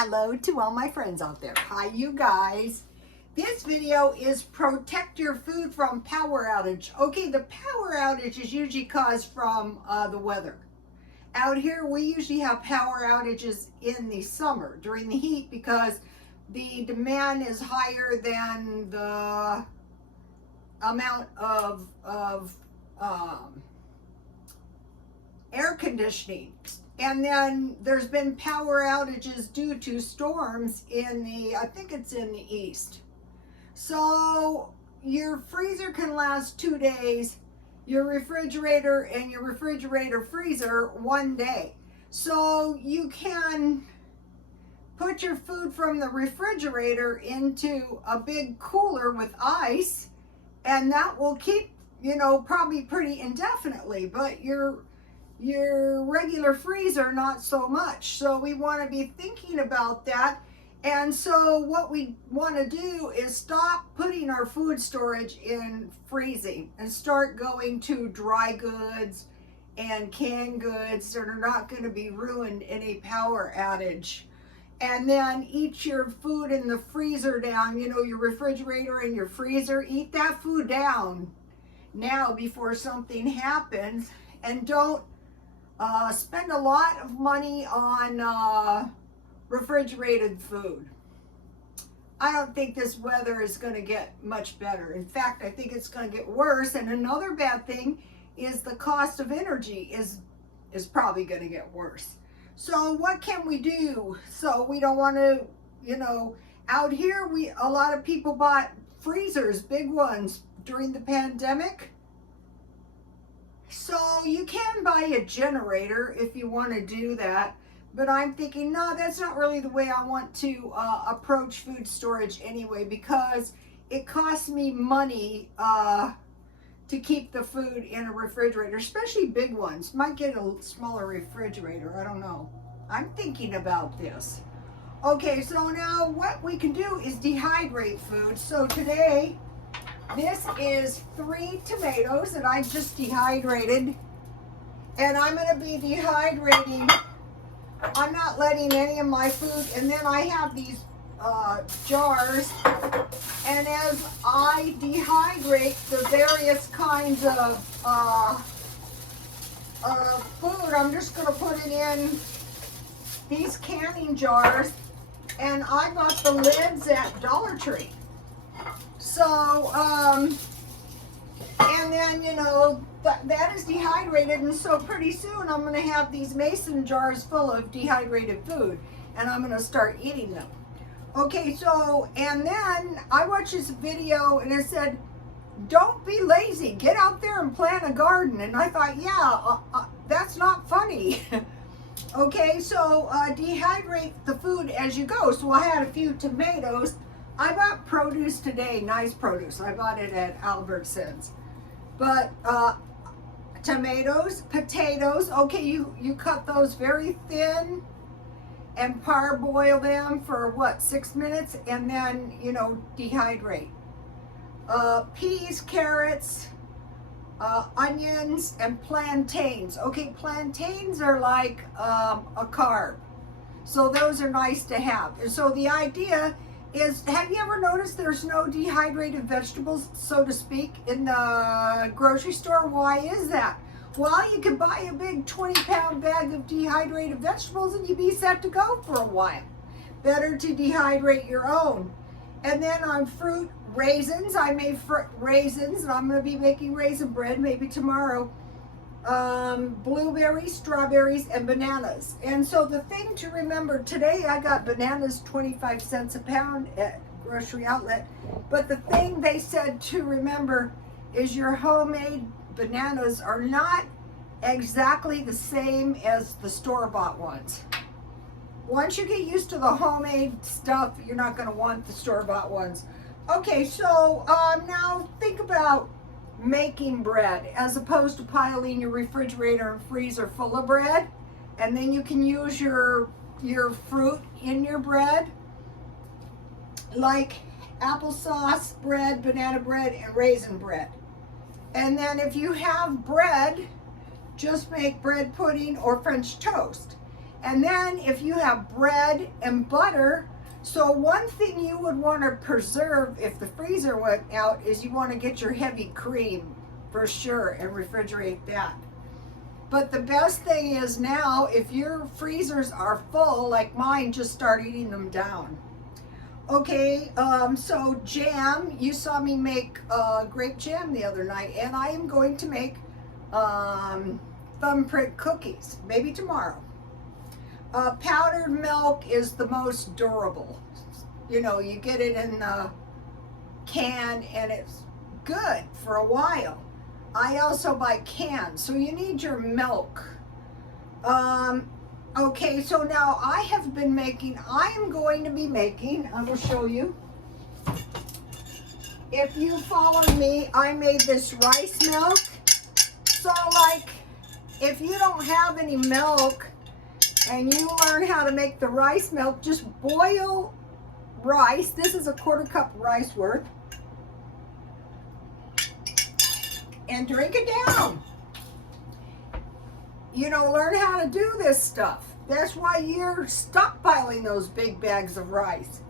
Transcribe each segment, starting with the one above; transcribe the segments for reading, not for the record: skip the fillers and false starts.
Hello to all my friends out there. Hi, you guys. This video is protect your food from power outage. Okay, the power outage is usually caused from the weather. Out here, we usually have power outages in the summer during the heat because the demand is higher than the amount of air conditioning. And then there's been power outages due to storms in I think it's in the east. So your freezer can last 2 days, your refrigerator and your refrigerator freezer 1 day. So you can put your food from the refrigerator into a big cooler with ice, and that will keep, probably pretty indefinitely, but your regular freezer, not so much. So we want to be thinking about that. And so what we want to do is stop putting our food storage in freezing and start going to dry goods and canned goods that are not going to be ruined in a power outage. And then eat your food in the freezer down, your refrigerator and your freezer. Eat that food down now before something happens, and don't spend a lot of money on refrigerated food. I don't think this weather is going to get much better. In fact, I think it's going to get worse. And another bad thing is the cost of energy is probably going to get worse. So what can we do? So we don't want to, out here, a lot of people bought freezers, big ones, during the pandemic. So you can buy a generator if you want to do that, but I'm thinking, no, that's not really the way I want to approach food storage anyway, because it costs me money to keep the food in a refrigerator, especially big ones. Might get a smaller refrigerator, I don't know. I'm thinking about this. Okay, so now what we can do is dehydrate food. So today, this is 3 tomatoes that I just dehydrated, and I'm going to be dehydrating. I'm not letting any of my food, and then I have these jars, and as I dehydrate the various kinds of food, I'm just going to put it in these canning jars, and I bought the lids at Dollar Tree. So, and then, that is dehydrated, and so pretty soon I'm going to have these mason jars full of dehydrated food, and I'm going to start eating them. Okay, so, and then I watched this video, and it said, don't be lazy, get out there and plant a garden. And I thought, yeah, that's not funny. Okay, so dehydrate the food as you go. So I had a few tomatoes. I bought produce today, nice produce. I bought it at Albertsons. But tomatoes, potatoes, okay, you cut those very thin and parboil them for 6 minutes, and then, dehydrate. Peas, carrots, onions, and plantains. Okay, plantains are like a carb. So those are nice to have. And so the idea is, have you ever noticed there's no dehydrated vegetables, so to speak, in the grocery store? Why is that? Well, you can buy a big 20-pound bag of dehydrated vegetables and you'd be set to go for a while. Better to dehydrate your own. And then on fruit, raisins. I made raisins, and I'm going to be making raisin bread maybe tomorrow. Blueberries, strawberries, and bananas. And so the thing to remember, today I got bananas 25 cents a pound at grocery outlet. But the thing they said to remember is your homemade bananas are not exactly the same as the store-bought ones. Once you get used to the homemade stuff, you're not going to want the store-bought ones. Okay, so now think about making bread as opposed to piling your refrigerator and freezer full of bread, and then you can use your fruit in your bread, like applesauce bread, banana bread, and raisin bread. And then if you have bread, just make bread pudding or French toast. And then if you have bread and butter, so one thing you would want to preserve if the freezer went out is you want to get your heavy cream for sure and refrigerate that. But the best thing is now, if your freezers are full, like mine, just start eating them down. Okay, so jam, you saw me make grape jam the other night, and I am going to make thumbprint cookies, maybe tomorrow. Powdered milk is the most durable. You know, you get it in the can and it's good for a while. I also buy cans, so you need your milk. Okay, so now I am going to be making, I will show you. If you follow me, I made this rice milk. So like, if you don't have any milk and you learn how to make the rice milk, just boil rice. This is a 1/4 cup rice worth. And drink it down. You know, learn how to do this stuff. That's why you're stockpiling those big bags of rice.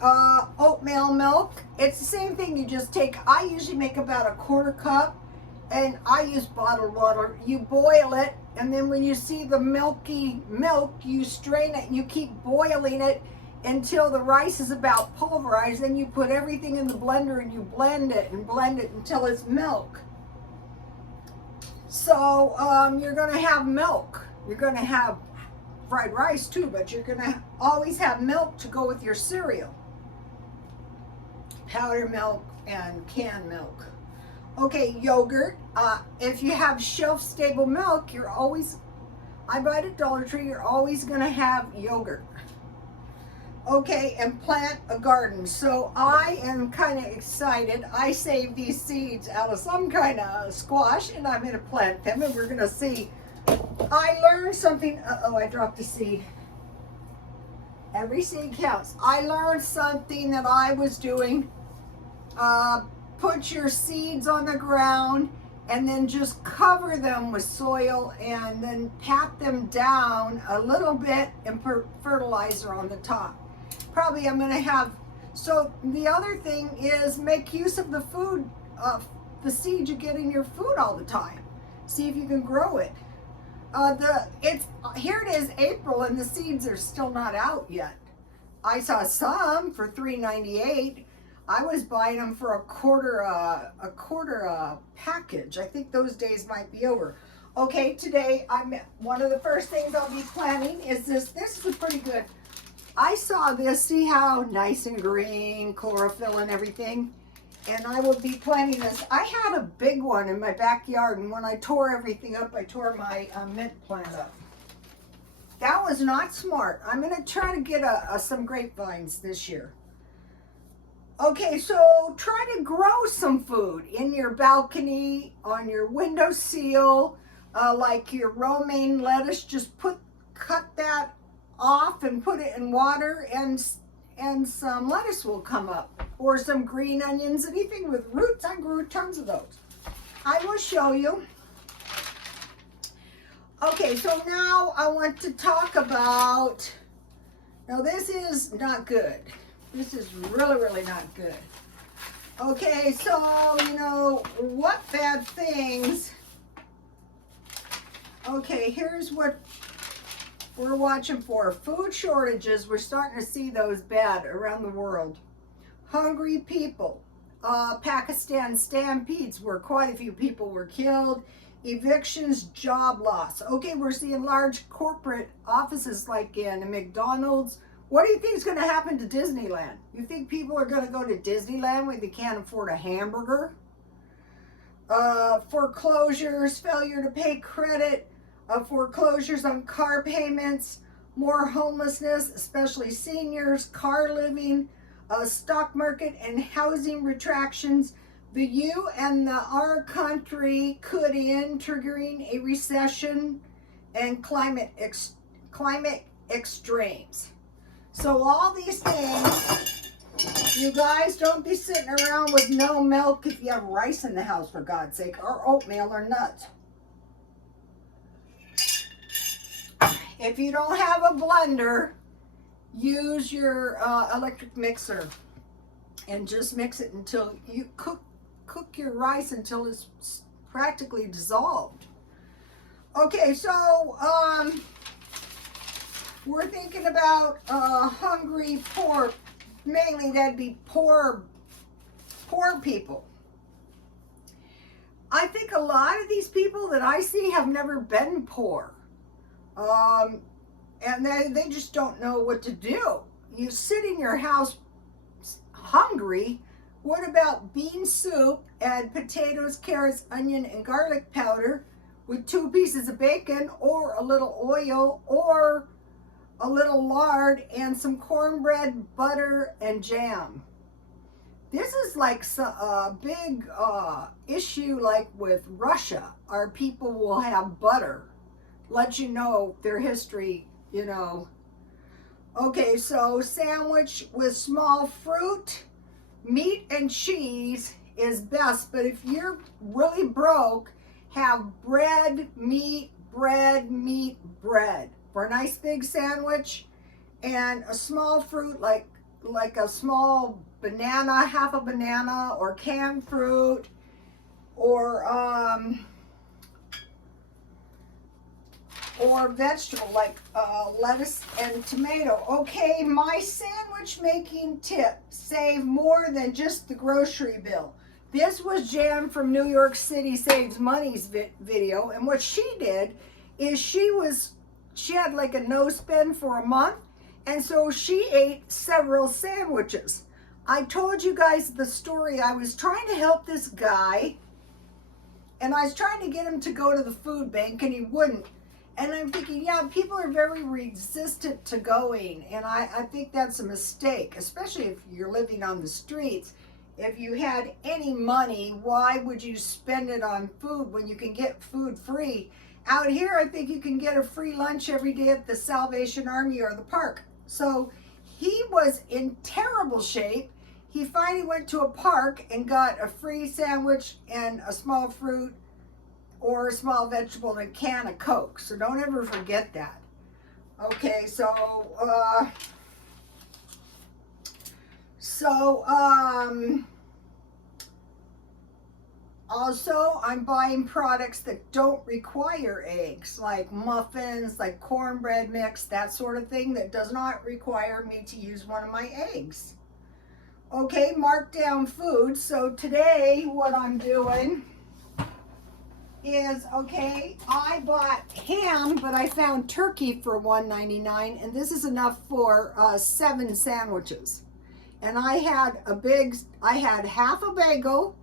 Oatmeal milk, it's the same thing. You just take, I usually make about a 1/4 cup, and I use bottled water. You boil it, and then when you see the milky milk, you strain it and you keep boiling it until the rice is about pulverized. Then you put everything in the blender and you blend it until it's milk. So you're going to have milk. You're going to have fried rice too, but you're going to always have milk to go with your cereal. Powdered milk and canned milk. Okay, yogurt. If you have shelf-stable milk, I buy it at Dollar Tree, you're always going to have yogurt. Okay, and plant a garden. So I am kind of excited. I saved these seeds out of some kind of squash, and I'm going to plant them, and we're going to see. I learned something. Uh-oh, I dropped a seed. Every seed counts. I learned something that I was doing. Put your seeds on the ground and then just cover them with soil and then pat them down a little bit and put fertilizer on the top. Probably I'm going to have, so the other thing is make use of the food, the seeds you get in your food all the time. See if you can grow it. Here it is April and the seeds are still not out yet. I saw some for $3.98. I was buying them for a quarter package. I think those days might be over. Okay, today one of the first things I'll be planting is this. This is pretty good. I saw this. See how nice and green, chlorophyll and everything. And I will be planting this. I had a big one in my backyard, and when I tore everything up, I tore my mint plant up. That was not smart. I'm going to try to get some grapevines this year. Okay, so try to grow some food in your balcony, on your windowsill, like your romaine lettuce. Just cut that off and put it in water, and some lettuce will come up, or some green onions, anything with roots. I grew tons of those. I will show you. Okay, so now I want to talk about, now this is not good. This is really, really not good. Okay, so, you know, what bad things? Okay, here's what we're watching for. Food shortages, we're starting to see those bad around the world. Hungry people. Pakistan stampedes where quite a few people were killed. Evictions, job loss. Okay, we're seeing large corporate offices like in a McDonald's. What do you think is going to happen to Disneyland? You think people are going to go to Disneyland when they can't afford a hamburger? Foreclosures, failure to pay credit, foreclosures on car payments, more homelessness, especially seniors, car living, stock market and housing retractions. The U and the R country could end, triggering a recession and climate extremes. So all these things, you guys don't be sitting around with no milk if you have rice in the house, for God's sake, or oatmeal or nuts. If you don't have a blender, use your electric mixer and just mix it until you cook your rice until it's practically dissolved. Okay, so we're thinking about hungry poor, mainly that'd be poor people. I think a lot of these people that I see have never been poor. And they just don't know what to do. You sit in your house hungry. What about bean soup, add potatoes, carrots, onion, and garlic powder with 2 pieces of bacon or a little oil or a little lard and some cornbread, butter, and jam. This is like a big issue like with Russia. Our people will have butter. Let you know their history, you know. Okay, so sandwich with small fruit, meat, and cheese is best. But if you're really broke, have bread, meat, bread for a nice big sandwich, and a small fruit like a small banana, half a banana, or canned fruit, or vegetable like lettuce and tomato. Okay, my sandwich making tip: save more than just the grocery bill. This was Jan from New York City Saves Money's video, and what she did is she had like a no spend for a month, and so she ate several sandwiches. I told you guys the story. I was trying to help this guy, and I was trying to get him to go to the food bank, and he wouldn't. And I'm thinking, yeah, people are very resistant to going, and I think that's a mistake, especially if you're living on the streets. If you had any money, why would you spend it on food when you can get food free? Out here, I think you can get a free lunch every day at the Salvation Army or the park. So he was in terrible shape. He finally went to a park and got a free sandwich and a small fruit or a small vegetable and a can of Coke. So don't ever forget that. Okay, also I'm buying products that don't require eggs, like muffins, like cornbread mix, that sort of thing that does not require me to use one of my eggs. Okay, markdown food. So today what I'm doing is, okay, I bought ham, but I found turkey for $1.99, and this is enough for 7 sandwiches. And I had half a bagel,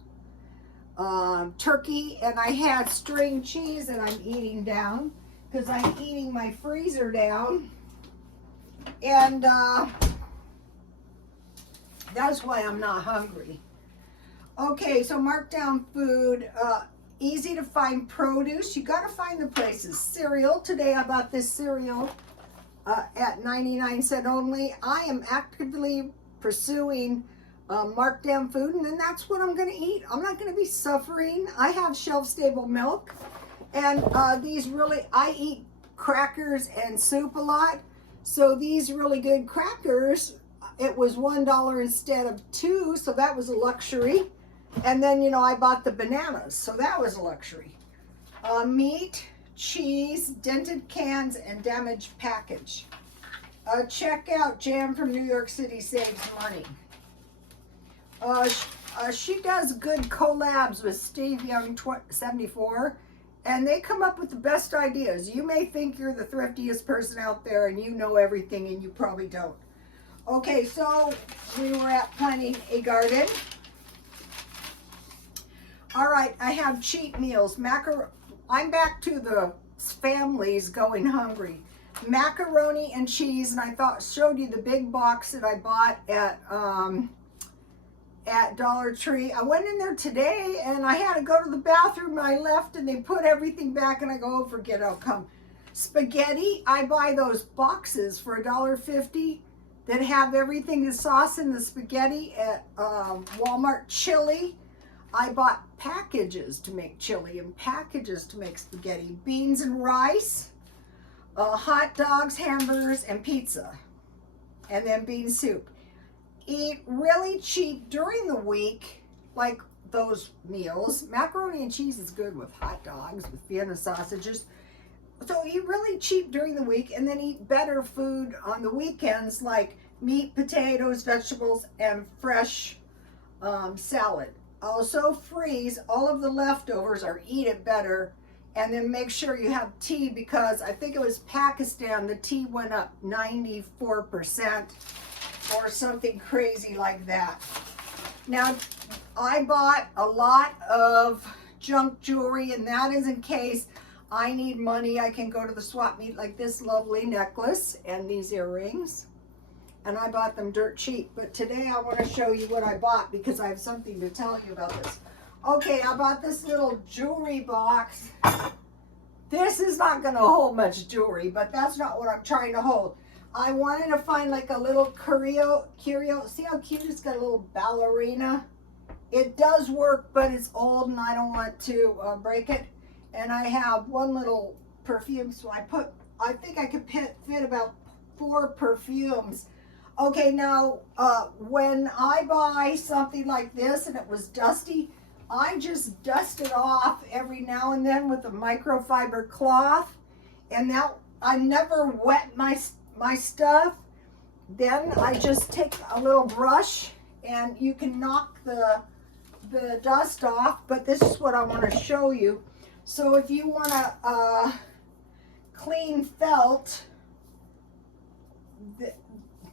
turkey, and I had string cheese that I'm eating down because I'm eating my freezer down, and that's why I'm not hungry. Okay, so markdown food. Easy to find produce. You got to find the places. Cereal. Today I bought this cereal at 99 cents only. I am actively pursuing markdown food, and then that's what I'm going to eat. I'm not going to be suffering. I have shelf-stable milk, and I eat crackers and soup a lot. So these really good crackers, it was $1 instead of $2, so that was a luxury. And then, I bought the bananas, so that was a luxury. Meat, cheese, dented cans, and damaged package. Check out Jan from New York City Saves Money. She does good collabs with Steve Young 74, and they come up with the best ideas. You may think you're the thriftiest person out there and you know everything, and you probably don't. Okay, so we were at planting a garden. All right, I have cheat meals. I'm back to the families going hungry. Macaroni and cheese, and I showed you the big box that I bought at Dollar Tree. I went in there today and I had to go to the bathroom, and I left and they put everything back, and I go, oh, forget it, I'll come. Spaghetti, I buy those boxes for $1.50 that have everything, the sauce and the spaghetti at Walmart. Chili, I bought packages to make chili and packages to make spaghetti. Beans and rice. hot dogs, hamburgers, and pizza, and then bean soup. Eat really cheap during the week, like those meals. Macaroni and cheese is good with hot dogs, with Vienna sausages. So eat really cheap during the week, and then eat better food on the weekends, like meat, potatoes, vegetables, and fresh salad. Also freeze all of the leftovers or eat it better, and then make sure you have tea, because I think it was Pakistan, the tea went up 94% or something crazy like that. Now, I bought a lot of junk jewelry, and that is in case I need money. I can go to the swap meet, like this lovely necklace and these earrings. And I bought them dirt cheap. But today I want to show you what I bought, because I have something to tell you about this. Okay, I bought this little jewelry box. This is not going to hold much jewelry, but that's not what I'm trying to hold. I wanted to find like a little curio. See how cute it's got a little ballerina? It does work, but it's old and I don't want to break it. And I have one little perfume, so I think I could fit about 4 perfumes. Okay, now when I buy something like this and it was dusty, I just dust it off every now and then with a microfiber cloth, and that I never wet my stuff. Then I just take a little brush and you can knock the dust off, but this is what I want to show you. So if you want to clean felt,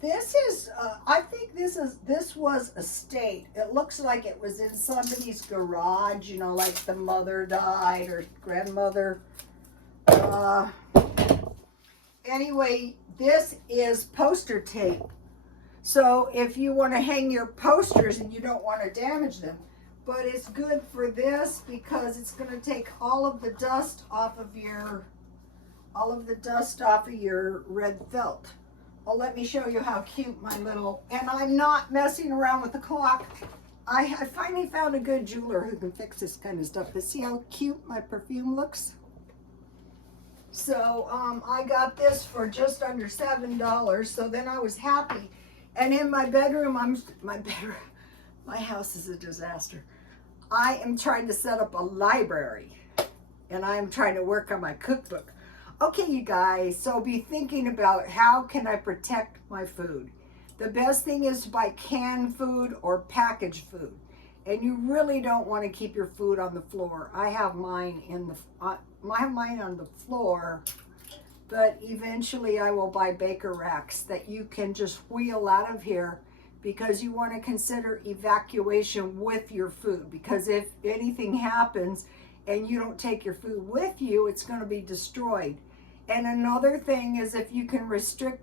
this is, I think this was a state. It looks like it was in somebody's garage, you know, like the mother died or grandmother. Anyway, this is poster tape. So if you want to hang your posters and you don't want to damage them, but it's good for this because it's going to take all of the dust off of your red felt. Oh, let me show you how cute my little, and I'm not messing around with the clock. I finally found a good jeweler who can fix this kind of stuff. But see how cute my perfume looks? So I got this for just under $7. So then I was happy. And in my bedroom, my house is a disaster. I am trying to set up a library, and I am trying to work on my cookbook. Okay, you guys, so be thinking about how can I protect my food. The best thing is to buy canned food or packaged food. And you really don't want to keep your food on the floor. I have mine on the floor, but eventually I will buy baker racks that you can just wheel out of here, because you want to consider evacuation with your food, because if anything happens and you don't take your food with you, it's going to be destroyed. And another thing is, if you can restrict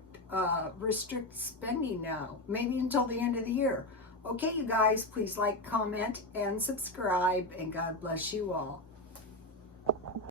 spending now, maybe until the end of the year. Okay, you guys, please like, comment, and subscribe, and God bless you all.